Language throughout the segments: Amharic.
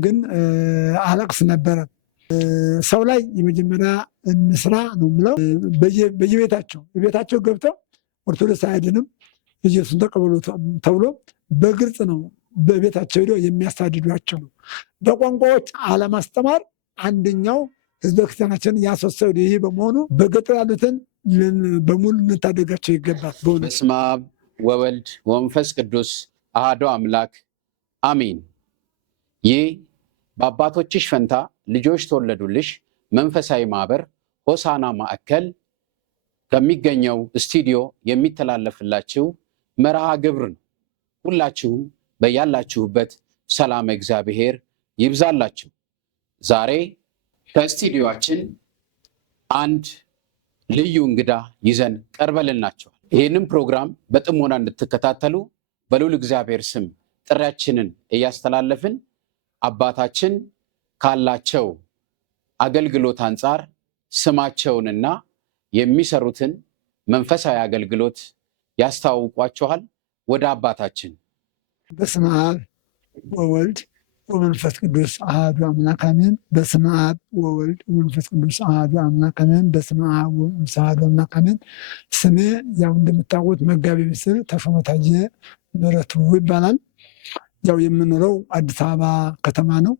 ግን አለቅስ ነበረ። ሰው ላይ የመጀመሪያ እንስራ ነው የምለው። በየቤታቸው ገብተው ኦርቶዶክስ አይድንም ኢየሱስን ተቀበሉ ተብሎ በግልጽ ነው በቤታቸው ሄደው የሚያሳድዷቸው ነው። በቋንቋዎች አለማስተማር አንደኛው ህዝበ ክርስቲያናችንን ያስወሰዱ ይህ በመሆኑ በገጠር ያሉትን በሙሉ ልንታደጋቸው ይገባል። በስመ አብ ወወልድ ወመንፈስ ቅዱስ አሐዱ አምላክ አሜን። ይህ በአባቶችሽ ፈንታ ልጆች ተወለዱልሽ መንፈሳዊ ማህበር ሆሳና ማዕከል ከሚገኘው ስቱዲዮ የሚተላለፍላችሁ መርሃ ግብር ነው። ሁላችሁም በያላችሁበት ሰላም እግዚአብሔር ይብዛላችሁ። ዛሬ ከስቱዲዮአችን አንድ ልዩ እንግዳ ይዘን ቀርበልናችኋል። ይህንን ፕሮግራም በጥሞና እንድትከታተሉ በልዑል እግዚአብሔር ስም ጥሪያችንን እያስተላለፍን አባታችን ካላቸው አገልግሎት አንጻር ስማቸውንና የሚሰሩትን መንፈሳዊ አገልግሎት ያስተዋውቋችኋል። ወደ አባታችን። በስመ አብ ወወልድ ወመንፈስ ቅዱስ አሐዱ አምላክ አሜን። በስመ አብ ወወልድ ወመንፈስ ቅዱስ አሐዱ አምላክ አሜን። በስመ አብ ወወልድ አሐዱ አምላክ አሜን። ስሜ ያው እንደምታውቁት መጋቤ ምስጢር ተሾመ ታየ ምህረቱ ይባላል። ያው የምኖረው አዲስ አበባ ከተማ ነው።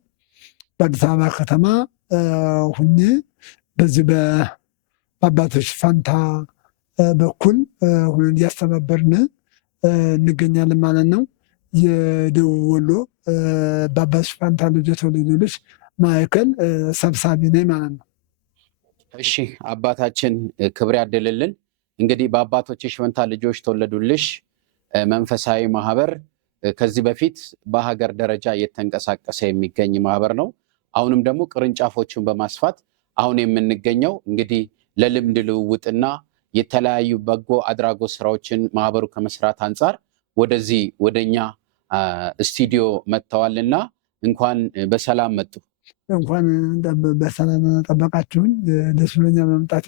በአዲስ አበባ ከተማ ሁኜ በዚህ በአባቶች ፋንታ በኩል እያስተባበርን እንገኛለን ማለት ነው። የደቡብ ወሎ በአባቶች ፋንታ ልጆች ተወለዱልሽ ማዕከል ሰብሳቢ ነኝ ማለት ነው። እሺ አባታችን ክብር ያድልልን። እንግዲህ በአባቶችሽ ፋንታ ልጆች ተወለዱልሽ መንፈሳዊ ማህበር ከዚህ በፊት በሀገር ደረጃ እየተንቀሳቀሰ የሚገኝ ማህበር ነው። አሁንም ደግሞ ቅርንጫፎችን በማስፋት አሁን የምንገኘው እንግዲህ ለልምድ ልውውጥና የተለያዩ በጎ አድራጎት ስራዎችን ማህበሩ ከመስራት አንጻር ወደዚህ ወደኛ ስቱዲዮ መጥተዋልና እንኳን በሰላም መጡ። እንኳን በሰላም ጠበቃችሁኝ። ደስ ብሎኛል መምጣቴ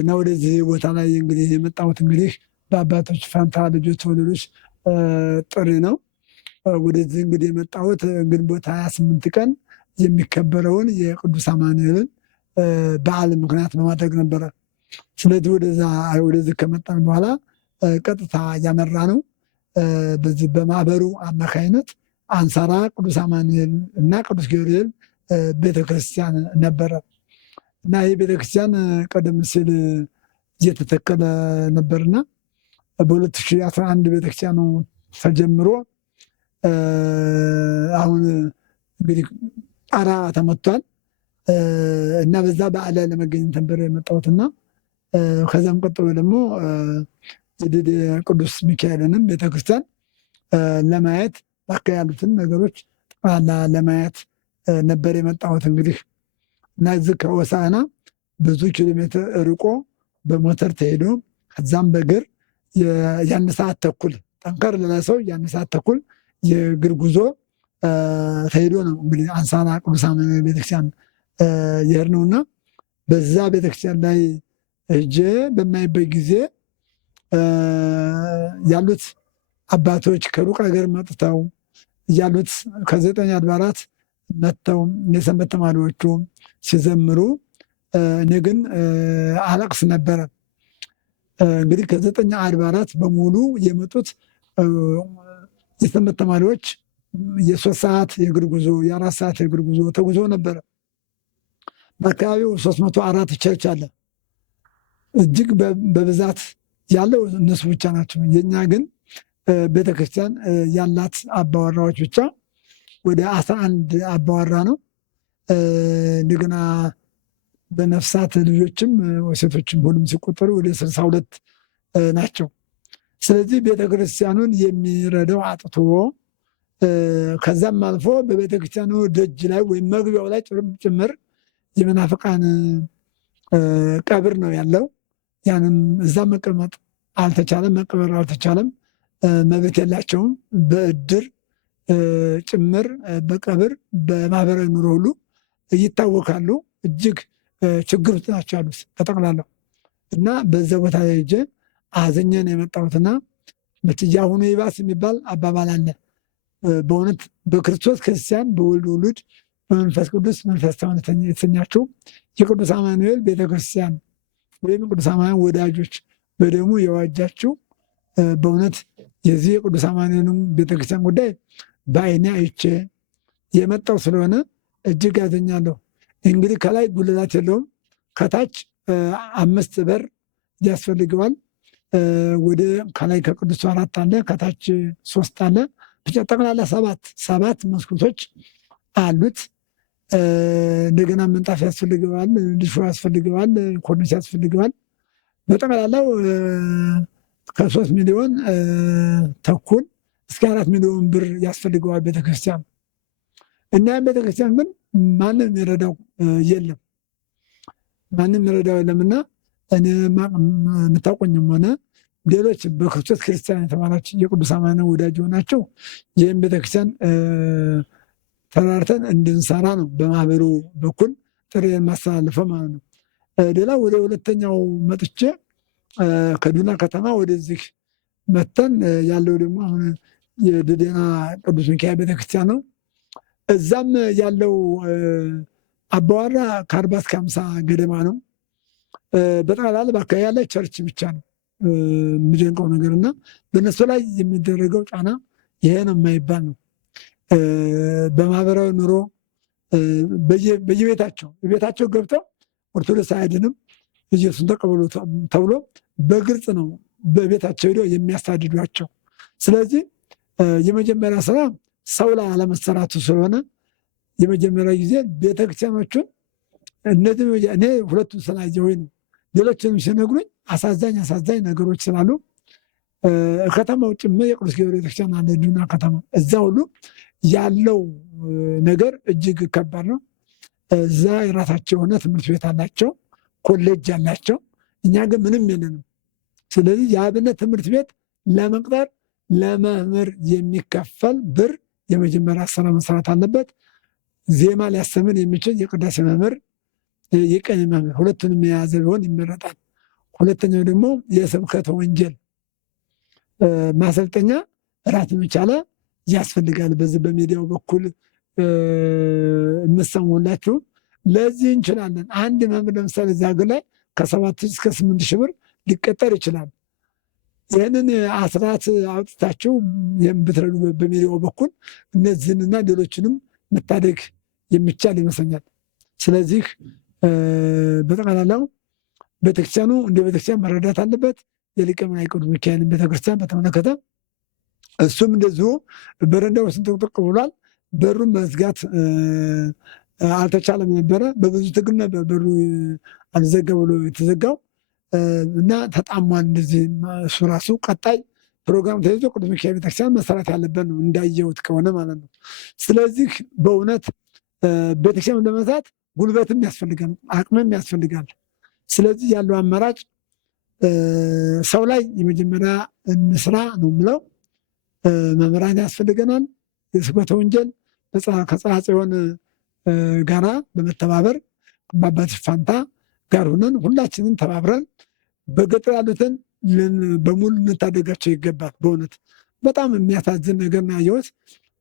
እና ወደዚህ ቦታ ላይ እንግዲህ የመጣሁት እንግዲህ በአባቶች ፋንታ ልጆች ተወለዱልሽ ጥሪ ነው። ወደዚህ እንግዲህ የመጣሁት ግንቦት 28 ቀን የሚከበረውን የቅዱስ አማኑኤልን በዓል ምክንያት በማድረግ ነበረ። ስለዚህ ወደዚህ ከመጣን በኋላ ቀጥታ ያመራ ነው በዚህ በማህበሩ አማካይነት አንሳራ ቅዱስ አማኑኤል እና ቅዱስ ገብርኤል ቤተክርስቲያን ነበረ እና ይህ ቤተክርስቲያን ቀደም ሲል እየተተከለ ነበርና በ2011 ቤተክርስቲያኑ ተጀምሮ አሁን እንግዲህ ጣራ ተመቷል እና በዛ በዓል ለመገኘት ነበር የመጣሁትና ከዛም ቀጥሎ ደግሞ ቅዱስ ሚካኤልንም ቤተክርስቲያን ለማየት ባካ ያሉትን ነገሮች ጠቅላላ ለማየት ነበር የመጣሁት። እንግዲህ እና እዚህ ከሆሳዕና ብዙ ኪሎ ሜትር ርቆ በሞተር ተሄዶ ከዛም በእግር የአንድ ሰዓት ተኩል ጠንከር ላለ ሰው የአንድ ሰዓት ተኩል የእግር ጉዞ ተሄዶ ነው እንግዲህ አንሳራ ቅዱስ አማኑኤል ቤተክርስቲያን የሄድነውና በዛ ቤተክርስቲያን ላይ ሄጄ በማይበት ጊዜ ያሉት አባቶች ከሩቅ ሀገር መጥተው ያሉት ከ9 አድባራት መጥተው የሰንበት ተማሪዎቹ ሲዘምሩ እኔ ግን አለቅስ ነበረ። እንግዲህ ከ9 አድባራት በሙሉ የመጡት የሰንበት ተማሪዎች የ3 ሰዓት የእግር ጉዞ የ4 ሰዓት የእግር ጉዞ ተጉዞ ነበረ። በአካባቢው 304 ቸርች አለ። እጅግ በብዛት ያለው እነሱ ብቻ ናቸው። የኛ ግን ቤተክርስቲያን ያላት አባወራዎች ብቻ ወደ 11 አባወራ ነው። እንደገና በነፍሳት ልጆችም ሴቶችም ሁሉም ሲቆጠሩ ወደ 62 ናቸው። ስለዚህ ቤተክርስቲያኑን የሚረዳው አጥቶ ከዛም አልፎ በቤተክርስቲያኑ ደጅ ላይ ወይም መግቢያው ላይ ጭምር የመናፍቃን ቀብር ነው ያለው። ያንን እዛ መቀመጥ አልተቻለም፣ መቀበር አልተቻለም። መብት የላቸውም። በእድር ጭምር በቀብር በማህበራዊ ኑሮ ሁሉ ይታወቃሉ። እጅግ ችግር ውስጥ ናቸው ያሉት በጠቅላላው እና በዛ ቦታ ላይ ሄጄ አዘኘን የመጣሁትና የአሁኑ ይባስ የሚባል አባባል አለ። በእውነት በክርስቶስ ክርስቲያን በወልድ ውሉድ በመንፈስ ቅዱስ መንፈሳውያን የተሰኛችሁ የቅዱስ አማኑኤል ቤተክርስቲያን ወይም ቅዱስ አማኑኤል ወዳጆች በደሙ የዋጃችሁ በእውነት የዚህ የቅዱስ አማኑኤልን ቤተክርስቲያን ጉዳይ በዓይኔ አይቼ የመጣው ስለሆነ እጅግ ያዘኛለሁ። እንግዲህ ከላይ ጉልላት የለውም። ከታች 5 በር ያስፈልገዋል። ወደ ከላይ ከቅዱስ 4 አለ፣ ከታች 3 አለ። ብቻ ጠቅላላ 7 መስኮቶች አሉት። እንደገና ምንጣፍ ያስፈልገዋል፣ ልሾ ያስፈልገዋል፣ ኮርኒስ ያስፈልገዋል። በጠቅላላው ከ3 ሚሊዮን ተኩል እስከ 4 ሚሊዮን ብር ያስፈልገዋል ቤተክርስቲያን። እና ቤተክርስቲያን ግን ማንም የሚረዳው የለም፣ ማንም የሚረዳው የለምና እኔ የምታውቁኝም ሆነ ሌሎች በክርስቶስ ክርስቲያን የተባላችሁ የቅዱስ አማኑኤል ወዳጅ ሆናችሁ ይህም ቤተክርስቲያን ተራርተን እንድንሰራ ነው በማህበሩ በኩል ጥሪዬን ማስተላለፈው ማለት ነው። ሌላ ወደ ሁለተኛው መጥቼ ከዱና ከተማ ወደዚህ መተን ያለው ደግሞ አሁን የደደና ቅዱስ ሚካኤል ቤተክርስቲያን ነው። እዛም ያለው አባዋራ ከ40 እስከ 50 ገደማ ነው። በጠቅላላ በአካባቢ ያለ ቸርች ብቻ ነው የሚደንቀው ነገር እና በእነሱ ላይ የሚደረገው ጫና ይሄ ነው የማይባል ነው። በማህበራዊ ኑሮ በየቤታቸው ገብተው ኦርቶዶክስ አይድንም ኢየሱስን ተቀበሉ ተብሎ በግልጽ ነው በቤታቸው ሄደው የሚያሳድዷቸው። ስለዚህ የመጀመሪያ ስራ ሰው ላይ አለመሰራቱ ስለሆነ የመጀመሪያ ጊዜ ቤተክርስቲያኖቹን እነዚህ እኔ ሁለቱን ስላየሁኝ ነው። ሌሎችንም ሲነግሩኝ አሳዛኝ ነገሮች ስላሉ ከተማው ጭምር የቅዱስ ገብርኤል ቤተክርስቲያን አለ ዱና ከተማ። እዛ ሁሉ ያለው ነገር እጅግ ከባድ ነው። እዛ የራሳቸው የሆነ ትምህርት ቤት አላቸው፣ ኮሌጅ አላቸው። እኛ ግን ምንም የለንም። ስለዚህ የአብነት ትምህርት ቤት ለመቅጠር ለመምህር የሚከፈል ብር የመጀመሪያ ስራ መስራት አለበት። ዜማ ሊያስተምር የሚችል የቅዳሴ መምህር፣ የቀኝ መምህር ሁለቱንም የያዘ ቢሆን ይመረጣል። ሁለተኛው ደግሞ የስብከተ ወንጌል ማሰልጠኛ ራሱን የቻለ ያስፈልጋል። በዚህ በሚዲያው በኩል የምሰሙላችሁ ለዚህ እንችላለን። አንድ መምህር ለምሳሌ እዚህ ሀገር ላይ ከ7,000 እስከ 8,000 ብር ሊቀጠር ይችላል። ይህንን አስራት አውጥታችሁ ብትረዱ በሚዲያው በኩል እነዚህንና ሌሎችንም መታደግ የሚቻል ይመስለኛል። ስለዚህ በጠቅላላው ቤተክርስቲያኑ እንደ ቤተክርስቲያን መረዳት አለበት። የሊቀ መላእክት ቅዱስ ሚካኤልን ቤተክርስቲያን በተመለከተ እሱም እንደዚሁ በረንዳው ስንጥቅጥቅ ብሏል። በሩን መዝጋት አልተቻለም ነበረ። በብዙ ትግል ነበር በሩ አልዘጋ ብሎ የተዘጋው እና ተጣሟል። እንደዚህ እሱ ራሱ ቀጣይ ፕሮግራም ተይዞ ቅዱስ ሚካኤል ቤተክርስቲያን መሰራት ያለበት ነው እንዳየሁት ከሆነ ማለት ነው። ስለዚህ በእውነት ቤተክርስቲያን ለመስራት ጉልበትም ያስፈልጋል፣ አቅምም ያስፈልጋል። ስለዚህ ያለው አማራጭ ሰው ላይ የመጀመሪያ እንስራ ነው የምለው። መምህራን ያስፈልገናል። የስብከተ ወንጌል ከጽርሐ ጽዮን ጋራ በመተባበር በአባቶች ፋንታ ጋር ሆነን ሁላችንም ተባብረን በገጠር ያሉትን በሙሉ እንታደጋቸው ይገባል። በእውነት በጣም የሚያሳዝን ነገር ነው ያየሁት።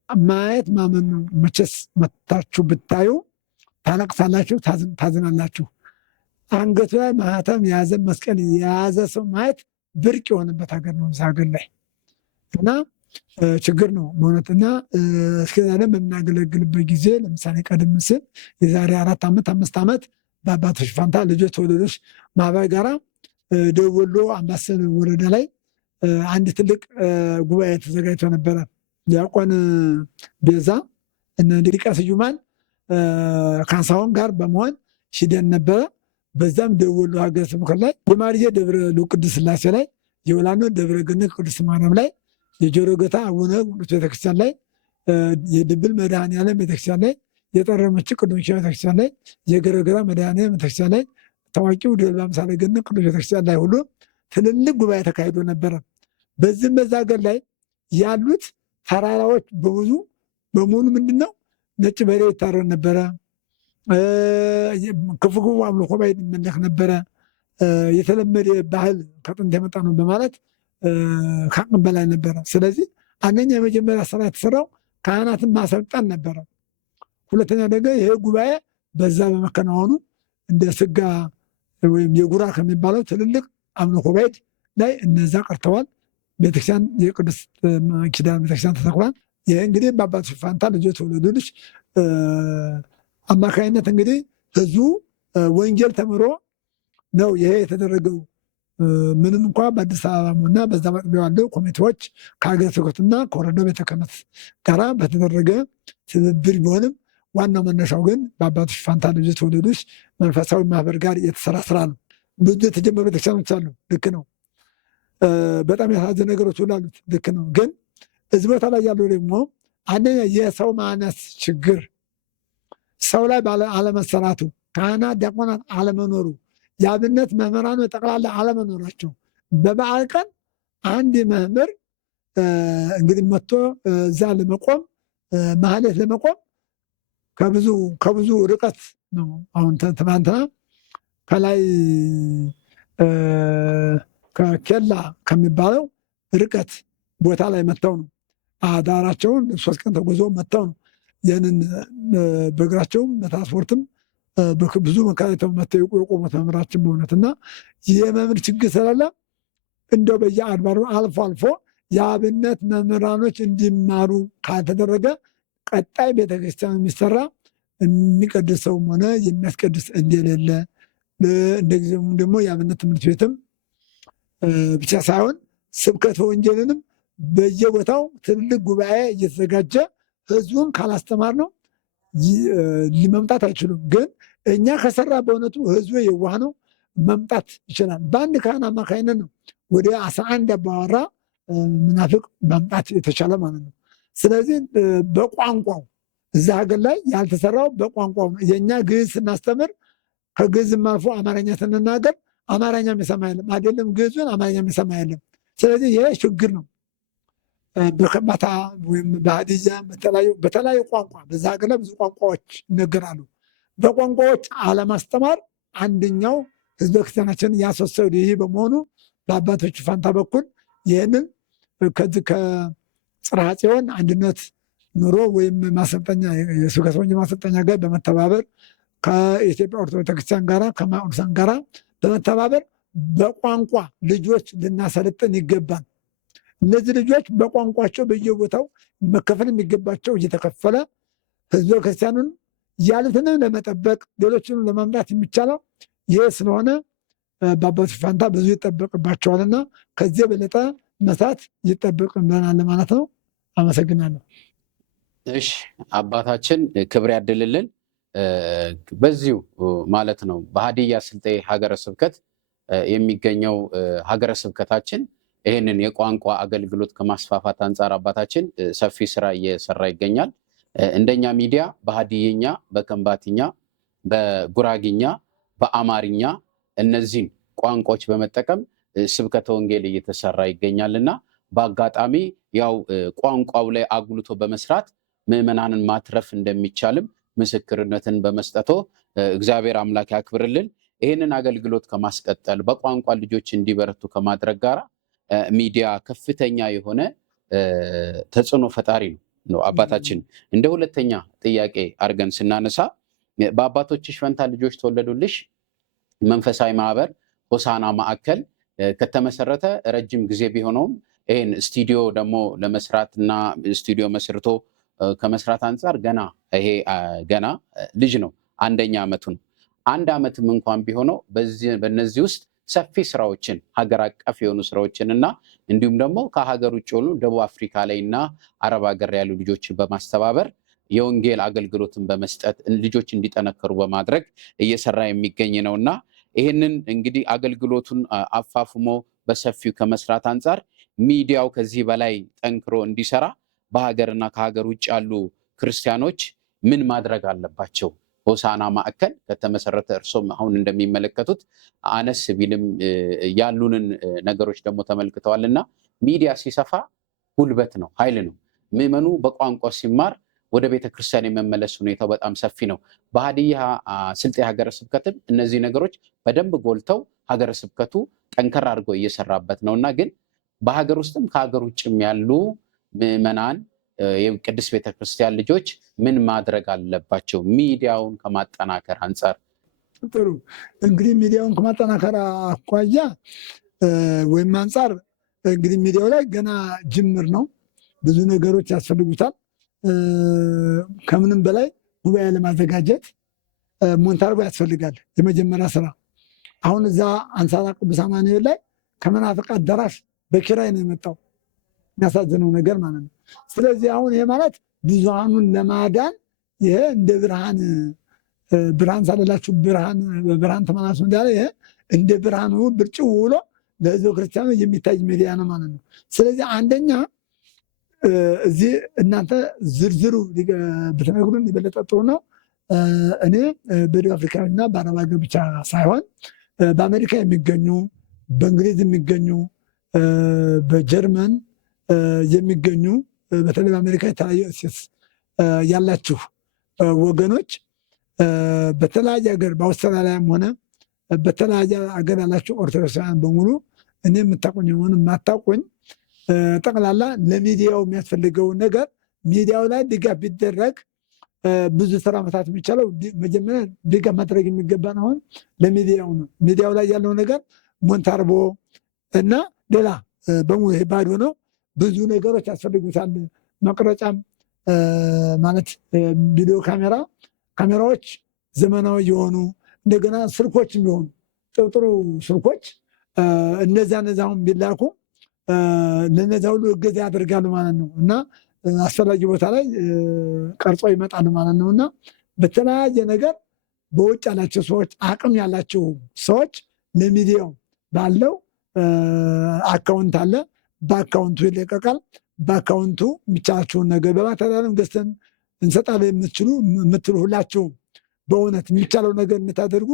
ማየት ማመን ነው። መቼስ መታችሁ ብታዩ ታለቅሳላችሁ፣ ታዝናላችሁ። አንገቱ ላይ ማህተም የያዘ መስቀል የያዘ ሰው ማየት ብርቅ የሆነበት ሀገር ነው እዛ ሀገር ላይ እና ችግር ነው በእውነት እና እስከዛሬም በምናገለግልበት ጊዜ ለምሳሌ ቀደም ሲል የዛሬ 4 ዓመት 5 ዓመት በአባቶች ፋንታ ልጆች ተወላጆች ማህበር ጋራ ደቡብ ወሎ አምባሰል ወረዳ ላይ አንድ ትልቅ ጉባኤ ተዘጋጅቶ ነበረ። ዲያቆን ቤዛ እና ሊቀ ስዩማን ካሳሁን ጋር በመሆን ሂደን ነበረ። በዛም ደቡብ ወሎ ሀገረ ስብከት ላይ የማርየ ደብረ ልዑል ቅዱስ ሥላሴ ላይ፣ የወላኖ ደብረ ገነት ቅድስት ማርያም ላይ፣ የጆሮ ገታ አቡነ ቅዱስ ቤተክርስቲያን ላይ፣ የድብል መድኃኔዓለም ቤተክርስቲያን ላይ፣ የጠረመች ቅዱስ ሚካኤል ቤተክርስቲያን ላይ፣ የገረገራ መድኃኔዓለም ቤተክርስቲያን ላይ፣ ታዋቂው ደብረ አምሳለ ገነት ቅዱስ ቤተክርስቲያን ላይ ሁሉ ትልልቅ ጉባኤ ተካሂዶ ነበረ። በዚህም በዛ ሀገር ላይ ያሉት ተራራዎች በሙሉ ምንድነው ነጭ በሬ ይታረድ ነበረ። ክፉ አምልኮ ባዕድ ይመለክ ነበረ። የተለመደ ባህል ከጥንት የመጣ ነው በማለት ከአቅም በላይ ነበረ። ስለዚህ አንደኛ የመጀመሪያ ስራ የተሰራው ካህናትን ማሰልጠን ነበረ። ሁለተኛ ደግሞ ይሄ ጉባኤ በዛ በመከናወኑ እንደ ስጋ ወይም የጉራ ከሚባለው ትልልቅ አምልኮ ቤት ላይ እነዛ ቀርተዋል። ቤተክርስቲያን የቅዱስ ኪዳን ቤተክርስቲያን ተተክሏል። ይህ እንግዲህ በአባቶች ፋንታ ልጆች ተወለዱልሽ አማካይነት እንግዲህ ህዝቡ ወንጌል ተምሮ ነው ይሄ የተደረገው። ምንም እንኳ በአዲስ አበባ እና በዛ መጥቢያ ያለው ኮሚቴዎች ከሀገረ ስብከቱና ከወረዳው ቤተ ክህነት ጋራ በተደረገ ትብብር ቢሆንም ዋናው መነሻው ግን በአባቶች ፋንታ ልጆች ተወለዱልሽ መንፈሳዊ ማህበር ጋር የተሰራ ስራ ነው። ብዙ የተጀመሩ ቤተክርስቲያኖች አሉ። ልክ ነው። በጣም ያሳዝን ነገሮች ሁሉ አሉት። ልክ ነው። ግን እዚህ ቦታ ላይ ያለው ደግሞ አንደኛ የሰው ማነስ ችግር፣ ሰው ላይ አለመሰራቱ፣ ካህናት ዲያቆናት አለመኖሩ፣ የአብነት መምህራኑ ጠቅላላ አለመኖራቸው። በበዓል ቀን አንድ መምህር እንግዲህ መጥቶ እዛ ለመቆም ማህሌት ለመቆም ከብዙ ርቀት ነው። አሁን ትናንትና ከላይ ከኬላ ከሚባለው ርቀት ቦታ ላይ መጥተው ነው አዳራቸውን 3 ቀን ተጉዞ መጥተው ነው ይህንን በእግራቸውም በትራንስፖርትም ብዙ መከራተው መጥተው የቆሙት መምህራችን በእውነት እና የመምህር ችግር ስላለ እንደው በየአድባሩ አልፎ አልፎ የአብነት መምህራኖች እንዲማሩ ካልተደረገ ቀጣይ ቤተክርስቲያን የሚሰራ የሚቀድስ ሰውም ሆነ የሚያስቀድስ እንደሌለ እንደዚሁም ደግሞ የአብነት ትምህርት ቤትም ብቻ ሳይሆን ስብከተ ወንጌልንም በየቦታው ትልልቅ ጉባኤ እየተዘጋጀ ህዝቡን ካላስተማር ነው ሊመምጣት አይችሉም። ግን እኛ ከሰራ በእውነቱ ህዝቡ የዋህ ነው፣ መምጣት ይችላል። በአንድ ካህን አማካይነት ነው ወደ 11 አባወራ ምናፍቅ መምጣት የተቻለ ማለት ነው። ስለዚህ በቋንቋው እዛ ሀገር ላይ ያልተሰራው በቋንቋው ነው። የእኛ ግዕዝ ስናስተምር ከግዕዝም አልፎ አማርኛ ስንናገር አማርኛ የሚሰማ የለም፣ አይደለም ግዕዙን አማርኛ የሚሰማ የለም። ስለዚህ ይሄ ችግር ነው። በከምባታ ወይም በሀዲያ በተለያዩ ቋንቋ በዛ ሀገር ላይ ብዙ ቋንቋዎች ይነገራሉ። በቋንቋዎች አለማስተማር አንደኛው ህዝበ ክርስቲያናችንን ያስወሰዱ ይህ በመሆኑ በአባቶች ፋንታ በኩል ይህንን ከዚህ ከጽርሐ ጽዮን አንድነት ኑሮ ወይም ማሰልጠኛ የስብከተ ወንጌል ማሰልጠኛ ጋር በመተባበር ከኢትዮጵያ ኦርቶዶክስ ቤተክርስቲያን ጋራ ከማኦርሳን ጋራ በመተባበር በቋንቋ ልጆች ልናሰለጥን ይገባል። እነዚህ ልጆች በቋንቋቸው በየቦታው መከፈል የሚገባቸው እየተከፈለ ህዝበ ክርስቲያኑን ያሉትንም ለመጠበቅ ሌሎችንም ለማምጣት የሚቻለው ይህ ስለሆነ በአባቶች ፋንታ ብዙ ይጠበቅባቸዋልና ከዚህ የበለጠ መስራት ይጠበቅብናል ማለት ነው። አመሰግናለሁ። እሺ አባታችን ክብር ያድልልን። በዚሁ ማለት ነው በሀዲያ ስልጤ ሀገረ ስብከት የሚገኘው ሀገረ ስብከታችን ይህንን የቋንቋ አገልግሎት ከማስፋፋት አንጻር አባታችን ሰፊ ስራ እየሰራ ይገኛል። እንደኛ ሚዲያ በሀዲይኛ፣ በከምባትኛ፣ በጉራጊኛ፣ በአማርኛ እነዚህን ቋንቋዎች በመጠቀም ስብከተ ወንጌል እየተሰራ ይገኛልና በአጋጣሚ ያው ቋንቋው ላይ አጉልቶ በመስራት ምዕመናንን ማትረፍ እንደሚቻልም ምስክርነትን በመስጠቶ እግዚአብሔር አምላክ ያክብርልን። ይህንን አገልግሎት ከማስቀጠል በቋንቋ ልጆች እንዲበረቱ ከማድረግ ጋር ሚዲያ ከፍተኛ የሆነ ተጽዕኖ ፈጣሪ ነው። አባታችን እንደ ሁለተኛ ጥያቄ አድርገን ስናነሳ በአባቶችሽ ፈንታ ልጆች ተወለዱልሽ መንፈሳዊ ማህበር ሆሳና ማዕከል ከተመሰረተ ረጅም ጊዜ ቢሆነውም ይህን ስቱዲዮ ደግሞ ለመስራትና ስቱዲዮ መስርቶ ከመስራት አንጻር ገና ልጅ ነው። 1ኛ ዓመቱ ነው። 1 ዓመትም እንኳን ቢሆነው በእነዚህ ውስጥ ሰፊ ስራዎችን ሀገር አቀፍ የሆኑ ስራዎችን እና እንዲሁም ደግሞ ከሀገር ውጭ የሆኑ ደቡብ አፍሪካ ላይ እና አረብ ሀገር ያሉ ልጆችን በማስተባበር የወንጌል አገልግሎትን በመስጠት ልጆች እንዲጠነከሩ በማድረግ እየሰራ የሚገኝ ነው እና ይህንን እንግዲህ አገልግሎቱን አፋፍሞ በሰፊው ከመስራት አንጻር ሚዲያው ከዚህ በላይ ጠንክሮ እንዲሰራ በሀገርና ከሀገር ውጭ ያሉ ክርስቲያኖች ምን ማድረግ አለባቸው? ሆሳና ማዕከል ከተመሰረተ እርሶም አሁን እንደሚመለከቱት አነስ ቢልም ያሉንን ነገሮች ደግሞ ተመልክተዋልና ሚዲያ ሲሰፋ ጉልበት ነው፣ ኃይል ነው። ምዕመኑ በቋንቋ ሲማር ወደ ቤተክርስቲያን የመመለስ ሁኔታው በጣም ሰፊ ነው። በሀዲያ ስልጤ ሀገረ ስብከትም እነዚህ ነገሮች በደንብ ጎልተው ሀገረ ስብከቱ ጠንከር አድርጎ እየሰራበት ነውና ግን በሀገር ውስጥም ከሀገር ውጭም ያሉ ምዕመናን የቅድስት ቤተክርስቲያን ልጆች ምን ማድረግ አለባቸው ሚዲያውን ከማጠናከር አንጻር? ጥሩ እንግዲህ ሚዲያውን ከማጠናከር አኳያ ወይም አንጻር እንግዲህ ሚዲያው ላይ ገና ጅምር ነው። ብዙ ነገሮች ያስፈልጉታል። ከምንም በላይ ጉባኤ ለማዘጋጀት ሞንታርቦ ያስፈልጋል። የመጀመሪያ ስራ አሁን እዛ አንሳራ ቅዱስ አማኑኤል ላይ ከመናፍቅ አዳራሽ በኪራይ ነው የመጣው። የሚያሳዝነው ነገር ማለት ነው። ስለዚህ አሁን ይሄ ማለት ብዙሃኑን ለማዳን ይሄ እንደ ብርሃን ሳለላችሁ ብርሃን ተመላሱ እንዳለ ይሄ እንደ ብርሃኑ ብርጭው ብሎ ለህዝበ ክርስቲያኑ የሚታይ ሚዲያ ነው ማለት ነው። ስለዚህ አንደኛ እዚህ እናንተ ዝርዝሩ ብትነግሩን የበለጠ ጥሩ ነው። እኔ በደቡብ አፍሪካና በአረብ ሀገር ብቻ ሳይሆን በአሜሪካ የሚገኙ በእንግሊዝ የሚገኙ በጀርመን የሚገኙ በተለይ በአሜሪካ የተለያዩ እሴት ያላችሁ ወገኖች በተለያየ ሀገር በአውስትራሊያም ሆነ በተለያየ ሀገር ያላችሁ ኦርቶዶክሳውያን በሙሉ እኔ የምታቆኝ ሆን የማታቆኝ ጠቅላላ ለሚዲያው የሚያስፈልገውን ነገር ሚዲያው ላይ ድጋፍ ቢደረግ ብዙ ስራ መስራት የሚቻለው መጀመሪያ ድጋፍ ማድረግ የሚገባን አሁን ለሚዲያው ነው። ሚዲያው ላይ ያለው ነገር ሞንታርቦ እና ሌላ በሙሉ ይሄ ባዶ ነው። ብዙ ነገሮች ያስፈልጉታል። መቅረጫም ማለት ቪዲዮ ካሜራዎች ዘመናዊ የሆኑ እንደገና ስልኮች የሚሆኑ ጥሩ ስልኮች እነዛሁን ቢላኩ ለነዛ ሁሉ እገዛ ያደርጋሉ ማለት ነው እና አስፈላጊ ቦታ ላይ ቀርጾ ይመጣሉ ማለት ነው እና በተለያየ ነገር በውጭ ያላቸው ሰዎች አቅም ያላቸው ሰዎች ለሚዲያው ባለው አካውንት አለ። በአካውንቱ ይለቀቃል። በአካውንቱ የሚቻላችሁን ነገር በማቴሪያልም ገዝተን እንሰጣለን የምትሉ ሁላችሁም በእውነት የሚቻለው ነገር እንታደርጉ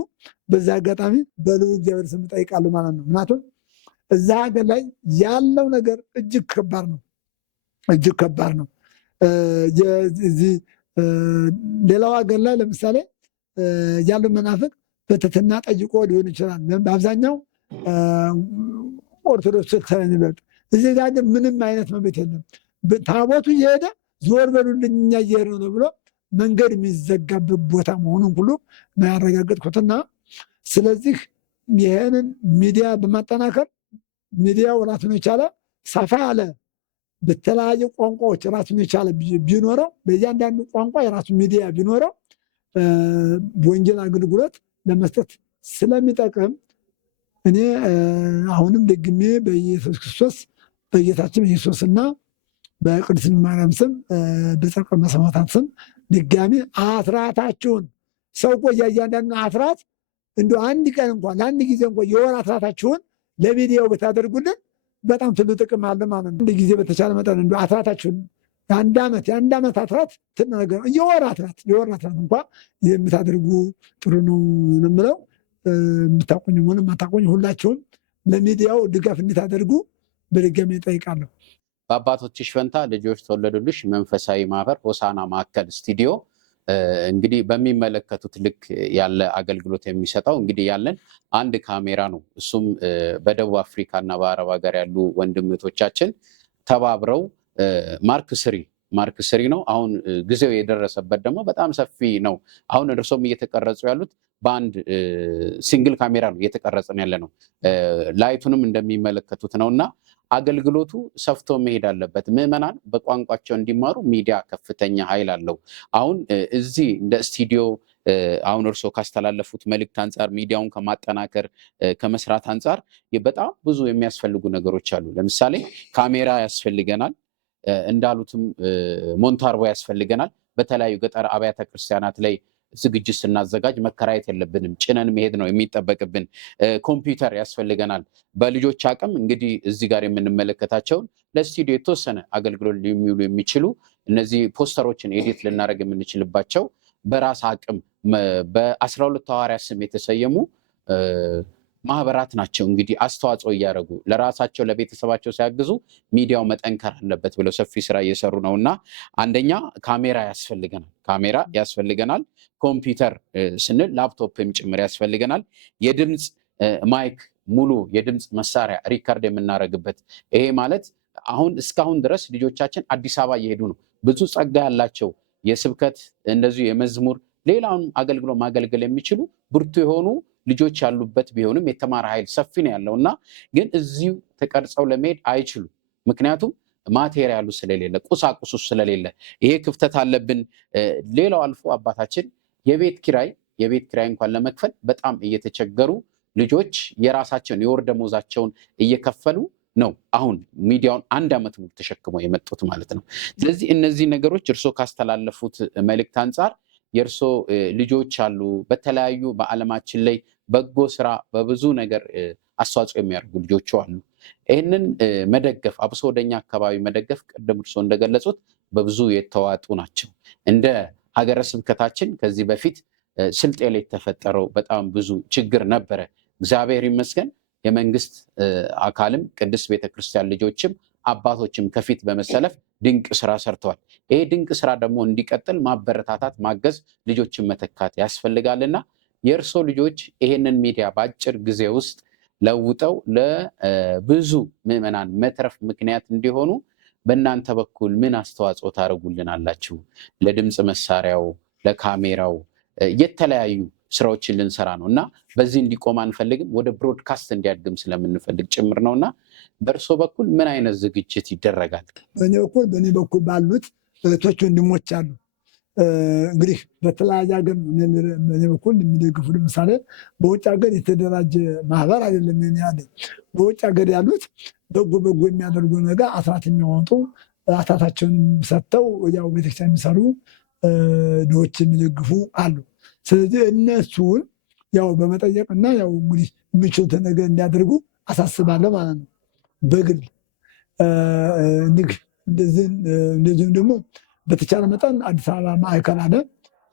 በዛ አጋጣሚ በልዑል እግዚአብሔር ስም እጠይቃለሁ ማለት ነው። ምክንያቱም እዛ ሀገር ላይ ያለው ነገር እጅግ ከባድ ነው፣ እጅግ ከባድ ነው። ሌላው ሀገር ላይ ለምሳሌ ያለው መናፍቅ በትህትና ጠይቆ ሊሆን ይችላል። በአብዛኛው ኦርቶዶክስ ስለሚበልጥ እዚህ ጋር ግን ምንም አይነት መብት የለም። ታቦቱ እየሄደ ዞር በሉልኝ እኛ እየሄድን ነው ብሎ መንገድ የሚዘጋበት ቦታ መሆኑን ሁሉ ነው ያረጋገጥኩትና ስለዚህ ይህንን ሚዲያ በማጠናከር ሚዲያው ራሱን የቻለ ሰፋ ያለ በተለያዩ ቋንቋዎች ራሱን የቻለ ቢኖረው በእያንዳንዱ ቋንቋ የራሱ ሚዲያ ቢኖረው ወንጌል አገልግሎት ለመስጠት ስለሚጠቅም እኔ አሁንም ደግሜ በኢየሱስ ክርስቶስ በጌታችን ኢየሱስና በቅድስት ማርያም ስም በጸቀ መሰማታት ስም ድጋሚ አስራታችሁን ሰው እኮ እያንዳንዱ አስራት እንደ አንድ ቀን እንኳን ለአንድ ጊዜ እንኳን የወር አስራታችሁን ለሚዲያው ብታደርጉልን በጣም ትልቅ ጥቅም አለ ማለት ነው። አንድ ጊዜ በተቻለ መጠን እንደ አስራታችሁን የአንድ ዓመት አስራት ትነገር የወር አስራት እንኳ የምታደርጉ ጥሩ ነው የምለው። የምታቆኝ ሆነ የማታቆኝ ሁላችሁም ለሚዲያው ድጋፍ እንድታደርጉ በድጋሚ እጠይቃለሁ። በአባቶችሽ ፈንታ ልጆች ተወለዱልሽ መንፈሳዊ ማህበር ሆሳና ማዕከል ስቱዲዮ እንግዲህ በሚመለከቱት ልክ ያለ አገልግሎት የሚሰጠው እንግዲህ ያለን አንድ ካሜራ ነው። እሱም በደቡብ አፍሪካ እና በአረብ ሀገር ያሉ ወንድምቶቻችን ተባብረው ማርክ ስሪ ነው። አሁን ጊዜው የደረሰበት ደግሞ በጣም ሰፊ ነው። አሁን እርሶም እየተቀረጹ ያሉት በአንድ ሲንግል ካሜራ ነው እየተቀረጽን ያለ ነው። ላይቱንም እንደሚመለከቱት ነው እና አገልግሎቱ ሰፍቶ መሄድ አለበት። ምዕመናን በቋንቋቸው እንዲማሩ ሚዲያ ከፍተኛ ኃይል አለው። አሁን እዚህ እንደ ስቱዲዮ አሁን እርሶ ካስተላለፉት መልእክት አንጻር ሚዲያውን ከማጠናከር ከመስራት አንጻር በጣም ብዙ የሚያስፈልጉ ነገሮች አሉ። ለምሳሌ ካሜራ ያስፈልገናል፣ እንዳሉትም ሞንታርቦ ያስፈልገናል። በተለያዩ ገጠር አብያተ ክርስቲያናት ላይ ዝግጅት ስናዘጋጅ መከራየት የለብንም፣ ጭነን መሄድ ነው የሚጠበቅብን። ኮምፒውተር ያስፈልገናል። በልጆች አቅም እንግዲህ እዚህ ጋር የምንመለከታቸውን ለስቱዲዮ የተወሰነ አገልግሎት ሊውሉ የሚችሉ እነዚህ ፖስተሮችን ኤዲት ልናደርግ የምንችልባቸው በራስ አቅም በ12 ሐዋርያት ስም የተሰየሙ ማህበራት ናቸው። እንግዲህ አስተዋጽኦ እያደረጉ ለራሳቸው ለቤተሰባቸው ሲያግዙ ሚዲያው መጠንከር አለበት ብለው ሰፊ ስራ እየሰሩ ነው እና አንደኛ ካሜራ ያስፈልገናል። ኮምፒውተር ስንል ላፕቶፕም ጭምር ያስፈልገናል። የድምፅ ማይክ፣ ሙሉ የድምፅ መሳሪያ ሪከርድ የምናደርግበት። ይሄ ማለት እስካሁን ድረስ ልጆቻችን አዲስ አበባ እየሄዱ ነው ብዙ ጸጋ ያላቸው የስብከት እንደዚሁ የመዝሙር ሌላውን አገልግሎ ማገልገል የሚችሉ ብርቱ የሆኑ ልጆች ያሉበት ቢሆንም የተማረ ኃይል ሰፊ ነው ያለው እና ግን እዚሁ ተቀርጸው ለመሄድ አይችሉም። ምክንያቱም ማቴሪያሉ ስለሌለ፣ ቁሳቁሱ ስለሌለ ይሄ ክፍተት አለብን። ሌላው አልፎ አባታችን የቤት ኪራይ እንኳን ለመክፈል በጣም እየተቸገሩ ልጆች የራሳቸውን የወር ደመወዛቸውን እየከፈሉ ነው አሁን ሚዲያውን 1 ዓመት ሙሉ ተሸክመው የመጡት ማለት ነው። ስለዚህ እነዚህ ነገሮች እርሶ ካስተላለፉት መልእክት አንጻር የእርሶ ልጆች አሉ፣ በተለያዩ በዓለማችን ላይ በጎ ስራ በብዙ ነገር አስተዋጽኦ የሚያደርጉ ልጆች አሉ። ይህንን መደገፍ አብሶ ወደኛ አካባቢ መደገፍ ቅድም እርሶ እንደገለጹት በብዙ የተዋጡ ናቸው። እንደ ሀገረ ስብከታችን ከዚህ በፊት ስልጤ ላይ የተፈጠረው በጣም ብዙ ችግር ነበረ። እግዚአብሔር ይመስገን የመንግስት አካልም ቅድስት ቤተክርስቲያን ልጆችም አባቶችም ከፊት በመሰለፍ ድንቅ ስራ ሰርተዋል። ይሄ ድንቅ ስራ ደግሞ እንዲቀጥል ማበረታታት፣ ማገዝ፣ ልጆችን መተካት ያስፈልጋልና የእርሶ ልጆች ይሄንን ሚዲያ በአጭር ጊዜ ውስጥ ለውጠው ለብዙ ምዕመናን መትረፍ ምክንያት እንዲሆኑ በእናንተ በኩል ምን አስተዋጽኦ ታደርጉልናላችሁ? ለድምፅ መሳሪያው፣ ለካሜራው የተለያዩ ስራዎችን ልንሰራ ነው እና በዚህ እንዲቆም አንፈልግም፣ ወደ ብሮድካስት እንዲያድግም ስለምንፈልግ ጭምር ነው እና በእርሶ በኩል ምን አይነት ዝግጅት ይደረጋል? በእኔ በኩል ባሉት እህቶች ወንድሞች አሉ። እንግዲህ በተለያየ ሀገር በእኔ በኩል የሚደግፉ ለምሳሌ በውጭ ሀገር የተደራጀ ማህበር አይደለም ያለ። በውጭ ሀገር ያሉት በጎ የሚያደርጉ ነገር አስራት የሚያወጡ አስራታቸውን ሰጥተው ያው ቤተክርስቲያን የሚሰሩ ድሆች የሚደግፉ አሉ። ስለዚህ እነሱን ያው በመጠየቅና ያው እንግዲህ የሚችሉትን ነገር እንዲያደርጉ አሳስባለሁ ማለት ነው በግል እንደዚህም ደግሞ በተቻለ መጠን አዲስ አበባ ማዕከል አለ።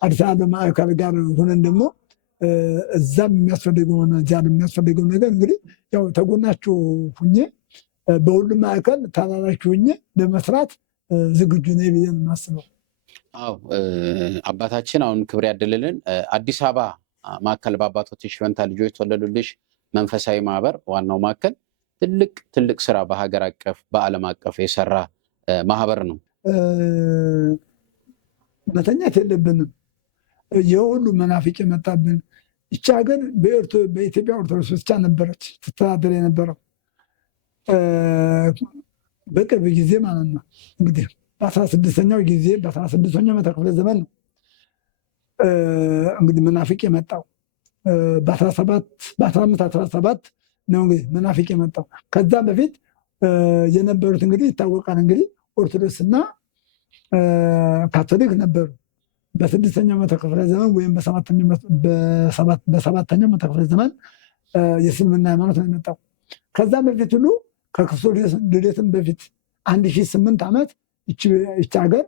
አዲስ አበባ ማዕከል ጋር ሆነን ደግሞ እዛም የሚያስፈልገውን እዚያ የሚያስፈልገው ነገር እንግዲህ ያው ተጎናችሁ ሁኜ በሁሉም ማዕከል ታላላችሁ ሁኜ ለመስራት ዝግጁ ነኝ ብዬ ነው የማስበው። አዎ አባታችን አሁን ክብር ያድልልን አዲስ አበባ ማዕከል በአባቶችሽ ፈንታ ልጆች ተወለዱልሽ መንፈሳዊ ማህበር ዋናው ማዕከል ትልቅ ስራ በሀገር አቀፍ በዓለም አቀፍ የሰራ ማህበር ነው። መተኛት የለብንም። የሁሉ መናፍቅ የመጣብን ይቺ ሀገር በኢትዮጵያ ኦርቶዶክስ ብቻ ነበረች ትተዳደር የነበረው በቅርብ ጊዜ ማለት ነው። እንግዲህ በ16ኛው መቶ ክፍለ ዘመን ነው እንግዲህ መናፍቅ የመጣው። በ1517 ነው እንግዲህ መናፍቅ የመጣው። ከዛም በፊት የነበሩት እንግዲህ ይታወቃል። እንግዲህ ኦርቶዶክስና ካቶሊክ ነበሩ። በ6ኛው መቶ ክፍለ ዘመን ወይም በ7ኛው መቶ ክፍለ ዘመን የእስልምና ሃይማኖት ነው የመጣው። ከዛም በፊት ሁሉ ከክርስቶስ ልደትም በፊት 1008 ዓመት ይቺ ሀገር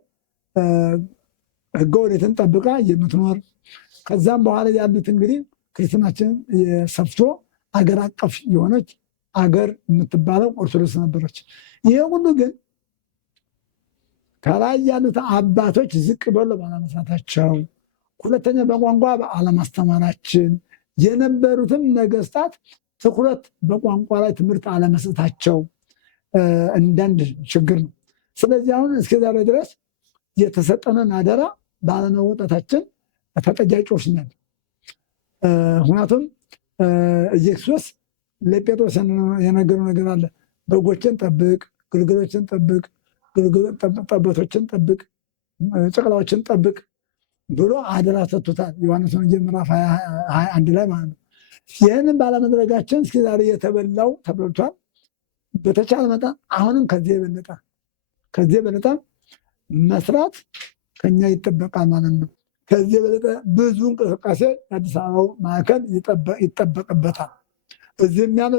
ሕገ ወዴትን ጠብቃ የምትኖር ከዛም በኋላ ያሉት እንግዲህ ክርስትናችን ሰፍቶ አገር አቀፍ የሆነች አገር የምትባለው ኦርቶዶክስ ነበረች። ይሄ ሁሉ ግን ከላይ ያሉት አባቶች ዝቅ ብለው ባለመስራታቸው፣ ሁለተኛ በቋንቋ አለማስተማራችን፣ የነበሩትም ነገስታት ትኩረት በቋንቋ ላይ ትምህርት አለመስጠታቸው እንዳንድ ችግር ነው። ስለዚህ አሁን እስከዛሬ ድረስ የተሰጠንን አደራ ባለመወጣታችን ተጠያቂዎች ነን። ምክንያቱም ኢየሱስ ለጴጥሮስ የነገረው ነገር አለ። በጎችን ጠብቅ፣ ግልገሎችን ጠብቅ፣ ጠቦቶችን ጠብቅ፣ ጨቅላዎችን ጠብቅ ብሎ አደራ ሰጥቶታል። ዮሐንስ ወንጌል ምዕራፍ 21 ላይ ማለት ነው። ይህንን ባለመድረጋችን እስከዛሬ የተበላው ተበልቷል። በተቻለ መጠን አሁንም ከዚህ የበለጠ መስራት ከኛ ይጠበቃል ማለት ነው። ከዚህ የበለጠ ብዙ እንቅስቃሴ የአዲስ አበባው ማዕከል ይጠበቅበታል። እዚህም ያለ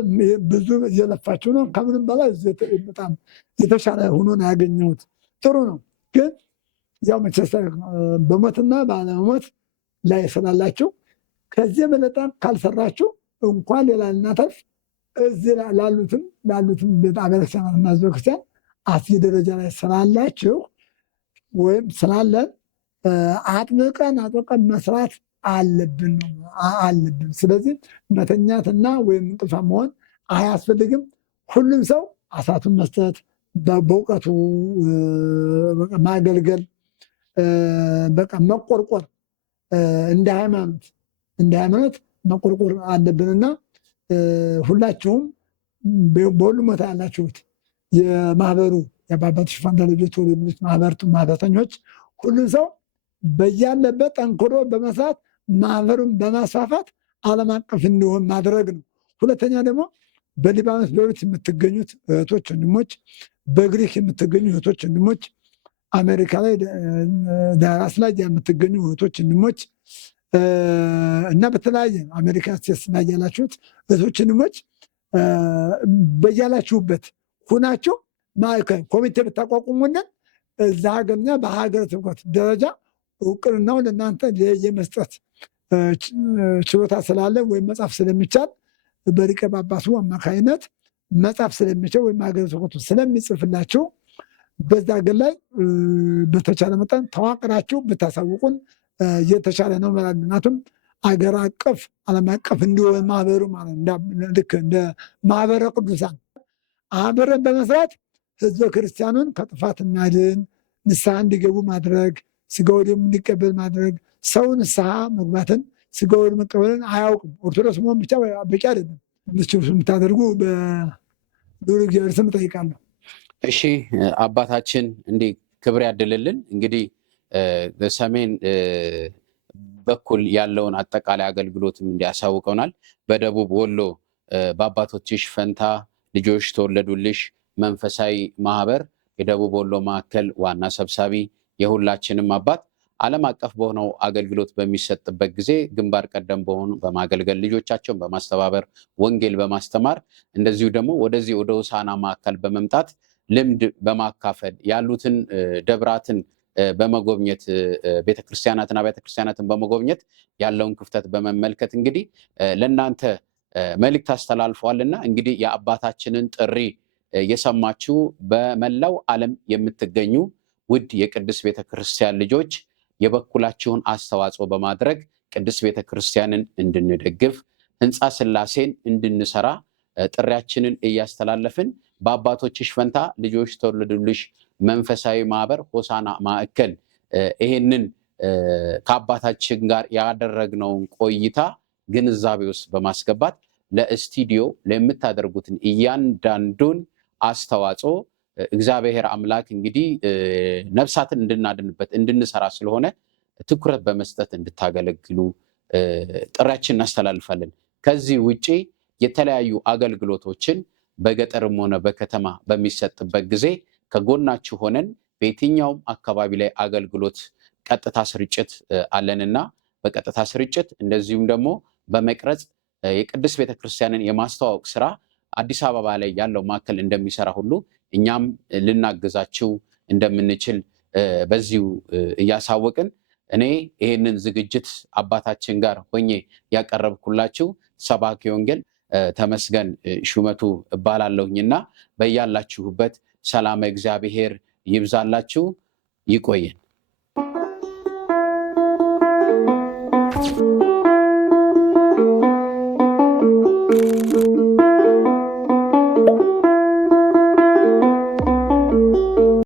ብዙ እየለፋችሁ ነው። ከምንም በላይ በጣም የተሻለ ሆኖ ነው ያገኘሁት። ጥሩ ነው። ግን ያው መቼስ በሞትና ባለመሞት ላይ ስላላችሁ ከዚህ የበለጠ ካልሰራችሁ እንኳን ሌላ ልናተርፍ እዚህ ላሉትም ቤተክርስቲያናትና ህዝበ ክርስቲያን አስጊ ደረጃ ላይ ስላላችሁ ወይም ስላለን አጥብቀን መስራት አለብን። ስለዚህ መተኛትና ወይም እንቅልፋ መሆን አያስፈልግም። ሁሉም ሰው አሳቱን መስጠት፣ በእውቀቱ ማገልገል በቃ መቆርቆር እንደ ሃይማኖት መቆርቆር አለብንና ሁላችሁም በሁሉም ቦታ ያላችሁት የማህበሩ የአባቶች ሽፈንታ ልጆች የተወለዱልሽ ማህበረተኞች ሁሉም ሰው በያለበት ጠንክሮ በመስራት ማህበሩን በማስፋፋት ዓለም አቀፍ እንዲሆን ማድረግ ነው። ሁለተኛ ደግሞ በሊባኖስ ቤሩት የምትገኙት እህቶች ወንድሞች፣ በግሪክ የምትገኙ እህቶች ወንድሞች፣ አሜሪካ ላይ ዳላስ ላይ የምትገኙ እህቶች ወንድሞች እና በተለያየ አሜሪካ ስቴትስ ላይ ያላችሁት እህቶች ወንድሞች በያላችሁበት ሁናችሁ ማዕከል ኮሚቴ ብታቋቁሙልን እዛ ሀገርና በሀገር ስብከት ደረጃ እውቅናው ለእናንተ የመስጠት ችሎታ ስላለ ወይም መጻፍ ስለሚቻል በሊቀ ጳጳሱ አማካይነት መጻፍ ስለሚችል ወይም ሀገረ ስብከቱ ስለሚጽፍላችሁ በዛ ሀገር ላይ በተቻለ መጠን ተዋቅራችሁ ብታሳውቁን የተሻለ ነው ማለት ነው። ምክንያቱም አገር አቀፍ ዓለም አቀፍ እንዲሆን ማህበሩ ማለት ልክ እንደ ማህበረ ቅዱሳን አብረን በመስራት ህዝበ ክርስቲያኑን ከጥፋት እናድን፣ ንስሐ እንዲገቡ ማድረግ፣ ስጋ ወደሙ እንዲቀበል ማድረግ። ሰው ንስሐ መግባትን ስጋ ወደሙ መቀበልን አያውቅም። ኦርቶዶክስ መሆን ብቻ በቂ አይደለም። እንድትችሉ የምታደርጉ በልዑል እግዚአብሔር ስም እጠይቃለሁ። እሺ አባታችን እንዲህ ክብር ያድልልን። እንግዲህ በሰሜን በኩል ያለውን አጠቃላይ አገልግሎትም እንዲያሳውቀውናል። በደቡብ ወሎ በአባቶችሽ ፈንታ ልጆች ተወለዱልሽ መንፈሳዊ ማህበር የደቡብ ወሎ ማዕከል ዋና ሰብሳቢ የሁላችንም አባት ዓለም አቀፍ በሆነው አገልግሎት በሚሰጥበት ጊዜ ግንባር ቀደም በሆኑ በማገልገል ልጆቻቸውን በማስተባበር ወንጌል በማስተማር እንደዚሁ ደግሞ ወደዚህ ወደ ሆሳዕና ማዕከል በመምጣት ልምድ በማካፈል ያሉትን ደብራትን በመጎብኘት ቤተክርስቲያናትን አብያተ ክርስቲያናትን በመጎብኘት ያለውን ክፍተት በመመልከት እንግዲህ ለእናንተ መልእክት አስተላልፈዋልና እንግዲህ የአባታችንን ጥሪ የሰማችሁ በመላው ዓለም የምትገኙ ውድ የቅድስት ቤተክርስቲያን ልጆች የበኩላችሁን አስተዋጽኦ በማድረግ ቅድስት ቤተክርስቲያንን እንድንደግፍ ህንፃ ሥላሴን እንድንሰራ ጥሪያችንን እያስተላለፍን በአባቶችሽ ፈንታ ልጆች ተወለዱልሽ መንፈሳዊ ማህበር ሆሳዕና ማዕከል ይሄንን ከአባታችን ጋር ያደረግነውን ቆይታ ግንዛቤ ውስጥ በማስገባት ለስቱዲዮ ለምታደርጉትን እያንዳንዱን አስተዋጽኦ እግዚአብሔር አምላክ እንግዲህ ነፍሳትን እንድናድንበት እንድንሰራ ስለሆነ ትኩረት በመስጠት እንድታገለግሉ ጥሪያችንን እናስተላልፋለን። ከዚህ ውጪ የተለያዩ አገልግሎቶችን በገጠርም ሆነ በከተማ በሚሰጥበት ጊዜ ከጎናችሁ ሆነን በየትኛውም አካባቢ ላይ አገልግሎት ቀጥታ ስርጭት አለንና በቀጥታ ስርጭት እንደዚሁም ደግሞ በመቅረጽ የቅድስት ቤተክርስቲያንን የማስተዋወቅ ስራ አዲስ አበባ ላይ ያለው ማዕከል እንደሚሰራ ሁሉ እኛም ልናግዛችሁ እንደምንችል በዚሁ እያሳወቅን እኔ ይሄንን ዝግጅት አባታችን ጋር ሆኜ ያቀረብኩላችሁ ሰባኪ ወንጌል ተመስገን ሹመቱ እባላለሁኝና በያላችሁበት ሰላም እግዚአብሔር ይብዛላችሁ። ይቆየን።